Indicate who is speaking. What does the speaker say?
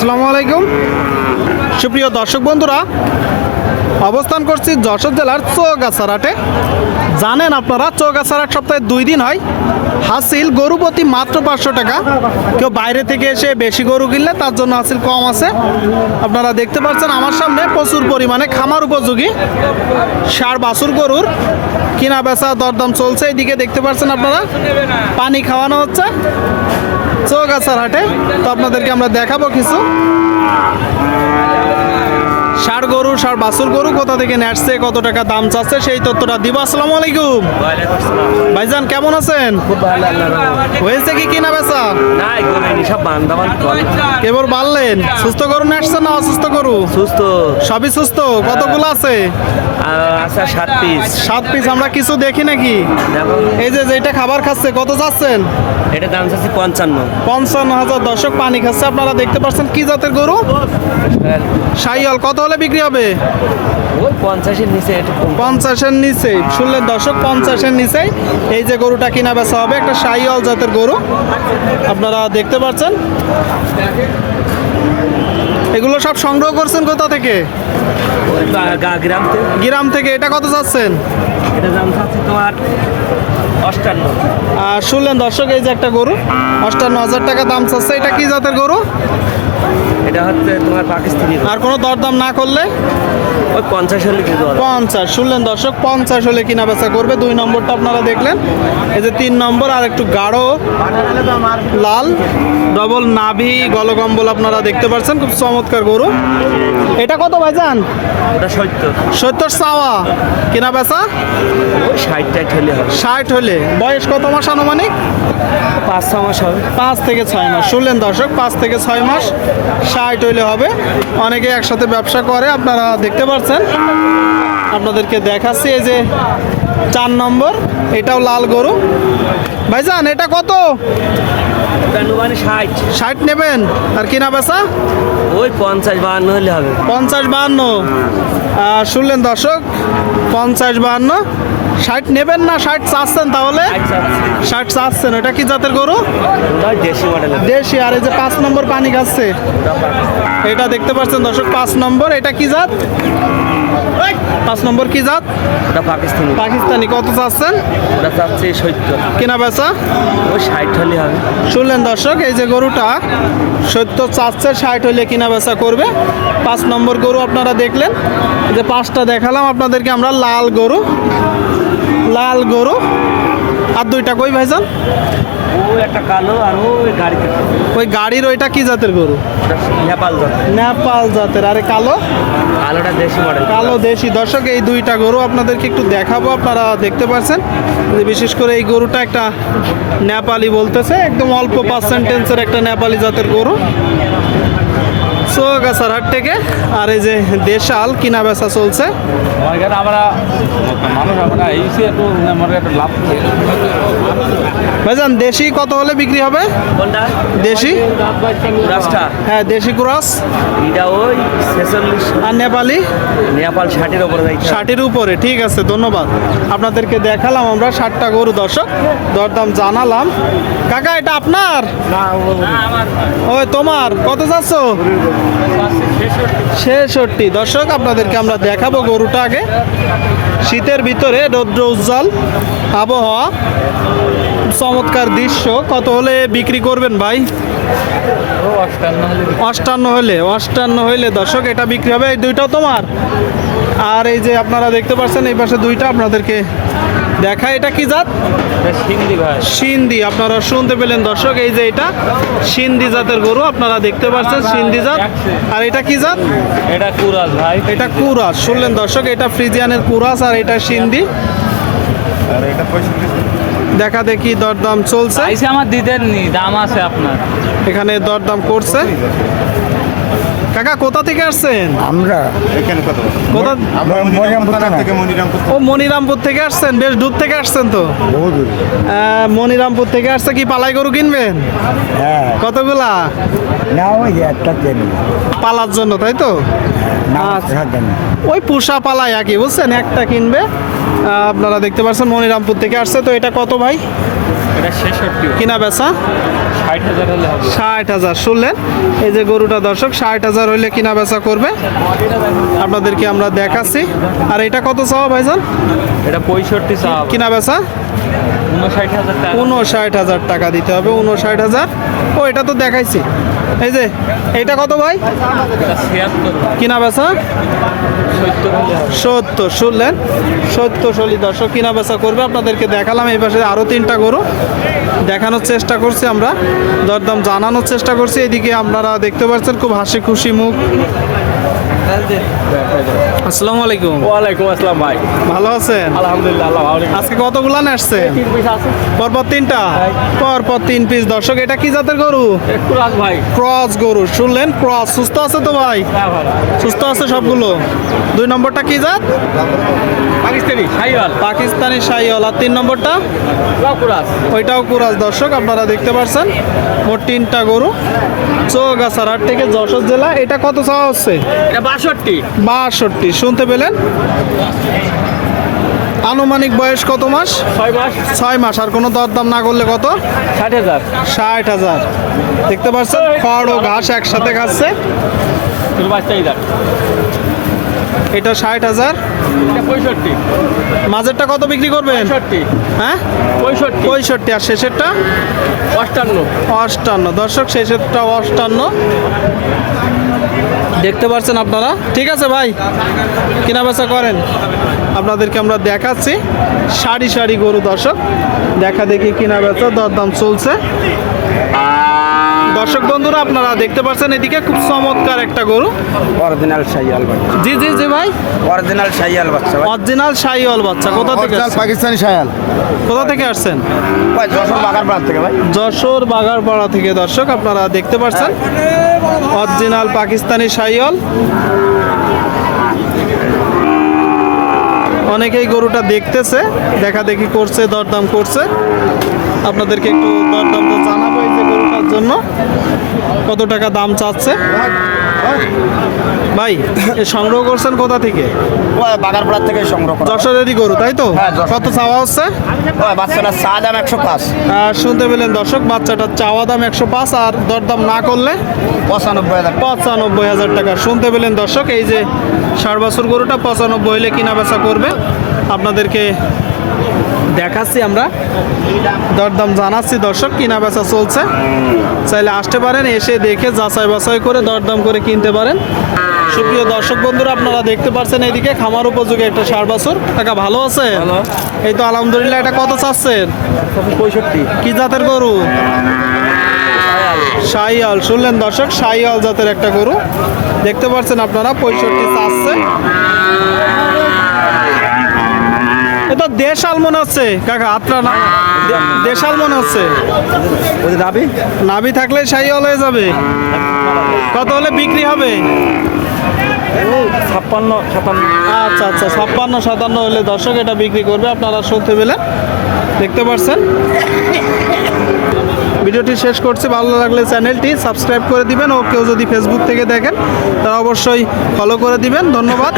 Speaker 1: আসসালামু আলাইকুম। সুপ্রিয় দর্শক বন্ধুরা, অবস্থান করছি যশোর জেলার চৌগাছারাটে জানেন আপনারা চৌগাছারাট সপ্তাহে দুই দিন হয়। হাসিল গরু প্রতি মাত্র পাঁচশো টাকা। কেউ বাইরে থেকে এসে বেশি গরু কিনলে তার জন্য হাসিল কম আছে। আপনারা দেখতে পাচ্ছেন আমার সামনে প্রচুর পরিমাণে খামার উপযোগী। সার বাছুর গরুর কিনা বেচা দরদাম চলছে। এদিকে দেখতে পাচ্ছেন আপনারা, পানি খাওয়ানো হচ্ছে। চৌগাছার হাটে তো আপনাদেরকে আমরা দেখাবো কিছু। ষাড় গরু ষাড় বাছুর গরু কোথা থেকে নেটছে কত টাকা দাম চাচ্ছে সেই তথ্যটা দিব। আসসালামু আলাইকুম। ভাইজান কেমন আছেন? হয়েছে কি কিনা বেচা? কেবল বাড়লেন? সুস্থ গরু নেটছে না অসুস্থ গরু?
Speaker 2: সুস্থ।
Speaker 1: সবই সুস্থ? কতগুলো আছে?
Speaker 2: আচ্ছা সাত পিস।
Speaker 1: সাত পিস আমরা কিছু দেখি নাকি? এই যে যেটা খাবার খাচ্ছে কত যাচ্ছেন?
Speaker 2: এটা দাম চাচ্ছি পঞ্চান্ন।
Speaker 1: পঞ্চান্ন হাজার দর্শক পানি খাচ্ছে আপনারা দেখতে পাচ্ছেন কি জাতের গরু? সাইয়াল কত হলে বিক্রি হবে?
Speaker 2: ওই পঞ্চাশের নিচে
Speaker 1: পঞ্চাশের নিচে শুনলেন দর্শক পঞ্চাশের নিচে এই যে গরুটা কিনা বেচা হবে একটা সাইয়াল জাতের গরু। আপনারা দেখতে পাচ্ছেন? এগুলো সব সংগ্রহ করছেন কোথা থেকে?
Speaker 2: গ্রাম থেকে।
Speaker 1: গ্রাম থেকে। এটা কত যাচ্ছেন
Speaker 2: এটা দাম চাচ্ছি তোমার অষ্টান্ন।
Speaker 1: আর শুনলেন দর্শক এই যে একটা গরু অষ্টান্ন হাজার টাকা দাম চাচ্ছে। এটা কি জাতের গরু?
Speaker 2: এটা হচ্ছে তোমার পাকিস্তানি
Speaker 1: আর কোনো দরদাম না করলে?
Speaker 2: ওই পঞ্চাশ হলে হবে।
Speaker 1: পঞ্চাশ শুনলেন দর্শক পঞ্চাশ হলে কিনা বেচা করবে। দুই নম্বরটা আপনারা দেখলেন। এই যে তিন নম্বর আর একটু গাঢ় লাল ডবল নাভি গলকম্বল আপনারা দেখতে পাচ্ছেন খুব চমৎকার গরু। এটা কত ভাইজান
Speaker 2: ওটা সত্তর।
Speaker 1: সত্তর চাওয়া। কিনা বেচা?
Speaker 2: ষাট টাইট হলে
Speaker 1: ষাট হলে। বয়স কত মাস আনুমানিক?
Speaker 2: পাঁচ ছ মাস হবে।
Speaker 1: পাঁচ থেকে ছয় মাস। শুনলেন দর্শক পাঁচ থেকে ছয় মাস। ষাট হইলে হবে। অনেকে একসাথে ব্যবসা করে আপনারা দেখতে পাচ্ছেন আপনাদেরকে দেখাচ্ছি এই যে চার নম্বর এটাও লাল গরু। ভাইজান এটা কত?
Speaker 2: ষাট।
Speaker 1: নেবেন। আর কিনা বেচা?
Speaker 2: ওই পঞ্চাশ বাহান্ন হলে হবে।
Speaker 1: পঞ্চাশ বাহান্ন। শুনলেন দর্শক পঞ্চাশ বাহান্ন ষাট নেবেন না ষাট চাচ্ছেন তাহলে?
Speaker 2: ষাট চাচ্ছি।
Speaker 1: ষাট চাচ্ছেন ওটা কি জাতের গরু?
Speaker 2: দেশি
Speaker 1: দেশি আর এই যে পাঁচ নম্বর পানি খাচ্ছে এটা দেখতে পাচ্ছেন দর্শক পাঁচ নম্বর এটা কি জাত? পাঁচ নম্বর কি জাত?
Speaker 2: ওটা পাকিস্তানি।
Speaker 1: পাকিস্তানি। কত চাচ্ছেন?
Speaker 2: ওটা চাচ্ছি সত্তর।
Speaker 1: কেনা বেচা?
Speaker 2: ওই ষাট হলে হবে।
Speaker 1: শুনলেন দর্শক এই যে গরুটা সত্তর চাচ্ছে ষাট হইলে কিনা বেচা করবে। পাঁচ নম্বর গরু আপনারা দেখলেন। যে পাঁচটা দেখালাম আপনাদেরকে আমরা লাল গরু। লাল গরু। আর দুইটা কই ভাইজান?
Speaker 2: ও একটা কালো আর ওই গাড়িতে
Speaker 1: ওই গাড়ির ওইটা কি জাতের গরু?
Speaker 2: নেপাল যাবে
Speaker 1: নেপাল জাতের। আরে কালো?
Speaker 2: কালোটা দেশি মডেল
Speaker 1: কালো দেশি। দর্শক এই দুইটা গরু আপনাদেরকে একটু দেখাবো। আপনারা দেখতে পাচ্ছেন যে বিশেষ করে এই গরুটা একটা নেপালি বলতেছে। একদম অল্প পার্সেন্টেন্সের একটা নেপালি জাতের গরু। সোগাছার হাট থেকে। আর এই যে দেশাল কিনা বেচা চলছে।
Speaker 3: আমরা মানুষ আমরা এইসে একটু লাভ
Speaker 1: ভাইজান দেশি কত হলে বিক্রি হবে?
Speaker 2: কোনটা?
Speaker 1: দেশি? হ্যাঁ দেশি ক্রস।
Speaker 2: এটা ওই ছেচল্লিশ।
Speaker 1: আর নেপালি?
Speaker 2: নেপাল ষাটের উপরে
Speaker 1: ষাটের উপরে ঠিক আছে ধন্যবাদ। আপনাদেরকে দেখালাম আমরা ষাটটা গরু দর্শক। দরদাম জানালাম। কাকা এটা আপনার? ওই তোমার কত যাচ্ছ ছেষট্টি। দর্শক আপনাদেরকে আমরা দেখাবো গরুটা আগে। শীতের ভিতরে রৌদ্র উজ্জ্বল আবহাওয়া। চমৎকার দৃশ্য। কত হলে বিক্রি করবেন ভাই? অষ্টান্ন হলে। অষ্টান্ন হইলে দর্শক এটা বিক্রি হবে। এই দুইটাও তোমার। আর এই যে আপনারা দেখতে পাচ্ছেন এই পাশে দুইটা আপনাদেরকে দেখা এটা কি জাত?
Speaker 3: হিন্দি ভাই।
Speaker 1: সিন্ধি। আপনারা শুনতে পেলেন দর্শক এই যে এটা সিন্ধি জাতের গরু। আপনারা দেখতে পাচ্ছেন সিন্ধি জাত। আর এটা কি জাত?
Speaker 3: এটা কুরাস ভাই।
Speaker 1: এটা কুরাস। শুনলেন দর্শক এটা ফ্রিজিয়ানের কুরাস আর এটা সিন্ধি। দেখা দেখি দরদাম চলছে।
Speaker 3: আইসে আমার দিদের নি দাম আছে আপনার।
Speaker 1: এখানে দরদাম করছে। কাকা কোথা থেকে আসছেন?
Speaker 4: আমরা।
Speaker 5: এখানে কত
Speaker 1: কোথা
Speaker 5: থানা। থেকে মনিরামপুর
Speaker 1: ও মনিরামপুর থেকে আসছেন? বেশ দূর থেকে আসছেন তো?
Speaker 4: বহু দূর।
Speaker 1: আহ, মনিরামপুর থেকে আসছে কি পালাই গরু কিনবেন?
Speaker 4: হ্যাঁ।
Speaker 1: কতগুলা?
Speaker 4: না ওই একটা
Speaker 1: পালার জন্য তাই তো?
Speaker 4: না
Speaker 1: আচ্ছা। ওই পুষা পালাই একই বুঝছেন? একটা কিনবে আপনারা দেখতে পাচ্ছেন মনিরামপুর থেকে আসছে। তো এটা কত ভাই? কিনা বেচা?
Speaker 3: ষাট হাজার
Speaker 1: শুনলেন? এই যে গরুটা দর্শক ষাট হাজার হইলে কিনা বেচা করবে। আপনাদেরকে আমরা দেখাচ্ছি। আর এটা কত চাওয়া ভাইজান?
Speaker 3: এটা পঁয়ষট্টি
Speaker 1: কিনা বেচা?
Speaker 3: উনষাট হাজার টাকা
Speaker 1: দিতে হবে উনষাট হাজার। ও এটা তো দেখাইছি। এই যে এটা কত ভাই? কিনা বেচা?
Speaker 3: সত্তর,
Speaker 1: শুনলেন? সত্তর শলি দর্শক কিনা বেচা করবে? আপনাদেরকে দেখালাম, এই পাশে আরও তিনটা গরু। দেখানোর চেষ্টা করছি আমরা, দরদাম জানানোর চেষ্টা করছি। এদিকে আপনারা দেখতে পাচ্ছেন, খুব হাসি খুশি মুখ। আসসালামু আলাইকুম।
Speaker 3: ওয়ালাইকুম আসসালাম ভাই।
Speaker 1: ভালো আছেন?
Speaker 3: আলহামদুলিল্লাহ আল্লাহ ভালো
Speaker 1: আজকে কতগুলা আসছে?
Speaker 3: তিন পিস আছে।
Speaker 1: পরপর তিনটা? পরপর তিন পিস দর্শক এটা কি জাতের গরু?
Speaker 3: রাজ ভাই।
Speaker 1: ক্রস গরু। শুনলেন ক্রস। সুস্থ আছে তো ভাই?
Speaker 3: হ্যাঁ
Speaker 1: সুস্থ আছে সবগুলো? দুই নম্বরটা কি জাত?
Speaker 3: পাকিস্তানি সাইওয়াল
Speaker 1: পাকিস্তানি শাহিওয়াল। আর তিন নম্বরটা?
Speaker 3: লাকুরাস
Speaker 1: ওইটাও কুরাজ দর্শক আপনারা দেখতে পাচ্ছেন মোট তিনটা গরু। চৌগাছার হাট থেকে যশোর জেলা। এটা কত চাওয়া হচ্ছে?
Speaker 3: এটা বাষট্টি।
Speaker 1: বাষট্টি শুনতে পেলেন? আনুমানিক বয়স কত মাস?
Speaker 3: ছয় মাস।
Speaker 1: ছয় মাস আর কোনো দরদাম না করলে কত?
Speaker 3: ষাট হাজার।
Speaker 1: ষাট হাজার। দেখতে পাচ্ছেন খড় ও ঘাস একসাথে খাচ্ছে।
Speaker 3: বাচ্চাই
Speaker 1: এটা ষাট হাজার।
Speaker 3: পঁয়ষট্টি।
Speaker 1: মাঝেরটা কত বিক্রি করবেন? হ্যাঁ?
Speaker 3: পঁয়ষট্টি।
Speaker 1: পঁয়ষট্টি। আর শেষেরটা?
Speaker 3: অষ্টান্ন।
Speaker 1: অষ্টান্ন। দর্শক শেষেরটা অষ্টান্ন। দেখতে পাচ্ছেন আপনারা? ঠিক আছে ভাই। কেনা বেচা করেন। আপনাদেরকে আমরা দেখাচ্ছি। সারি সারি গরু দর্শক। দেখা দেখি কিনা বেচা দরদাম চলছে। দর্শক বন্ধুরা আপনারা দেখতে পাচ্ছেন এদিকে খুব চমৎকার একটা গরু।
Speaker 4: অরিজিনাল শাহিয়াল বাচ্চা।
Speaker 1: জি জি জি ভাই।
Speaker 4: অরিজিনাল শাহিয়াল বাচ্চা। ভাই
Speaker 1: অরিজিনাল শাহিওয়াল বাচ্চা। কোথা থেকে
Speaker 4: অরিজিনাল
Speaker 1: আসছেন?
Speaker 4: পাকিস্তানি শাহিয়াল
Speaker 1: কোথা থেকে আসছেন?
Speaker 4: ভাই যশোর বাগার পাড়া থেকে ভাই।
Speaker 1: যশোর বাগারপাড়া থেকে দর্শক আপনারা দেখতে পাচ্ছেন। অরিজিনাল পাকিস্তানি সাইয়ল। অনেকেই গরুটা দেখতেছে দেখা দেখি করছে দরদাম করছে। আপনাদেরকে একটু দরদাম তো জানাব। এই জন্য কত টাকা দাম চাচ্ছে? ভাই এ সংগ্রহ করছেন কোথা থেকে?
Speaker 4: ওই বাগার থেকে সংগ্রহ করা।
Speaker 1: যশোরেরই গরু তাই তো?
Speaker 4: হ্যাঁ,
Speaker 1: কত চাওয়া হচ্ছে?
Speaker 4: বাচ্চাটা চা দাম একশো পাঁচ।
Speaker 1: শুনতে পেলেন দর্শক বাচ্চাটার চাওয়া দাম একশো পাঁচ আর দরদাম না করলে
Speaker 4: পঁচানব্বই হাজার
Speaker 1: পঁচানব্বই হাজার টাকা। শুনতে পেলেন দর্শক এই যে ষাট বছর গরুটা পঁচানব্বই হলে কিনা বেচা করবে। আপনাদেরকে দেখাচ্ছি আমরা। দরদাম জানাচ্ছি দর্শক কিনা বেচা চলছে। চাইলে আসতে পারেন এসে দেখে যাচাই বাছাই করে দরদাম করে কিনতে পারেন। সুপ্রিয় দর্শক বন্ধুরা আপনারা দেখতে পারছেন এইদিকে খামার উপযোগী একটা সার বছর। টাকা ভালো আছে এই তো আলহামদুলিল্লাহ এটা কত চাচ্ছেন?
Speaker 3: পঁয়ষট্টি।
Speaker 1: কি জাতের গরু? শাহিয়াল। শুনলেন দর্শক শাহিয়াল জাতের একটা গরু। দেখতে পাচ্ছেন আপনারা পঁয়ষট্টি চাচ্ছে। এটা দেশাল মনে হচ্ছে। কাকা আপনার না দেশাল মনে হচ্ছে।
Speaker 3: ওই দাবি
Speaker 1: নাভি? থাকলে শাহিয়াল হয়ে যাবে। কত হলে বিক্রি হবে?
Speaker 3: ছাপ্পান্ন সাতান্ন।
Speaker 1: আচ্ছা আচ্ছা ছাপ্পান্ন সাতান্ন হলে দর্শক এটা বিক্রি করবে। আপনারা শুনতে পেলেন দেখতে পাচ্ছেন ভিডিওটি শেষ করছি। ভালো লাগলে চ্যানেলটি সাবস্ক্রাইব করে দিবেন ও কেউ যদি ফেসবুক থেকে দেখেন তারা অবশ্যই ফলো করে দিবেন। ধন্যবাদ।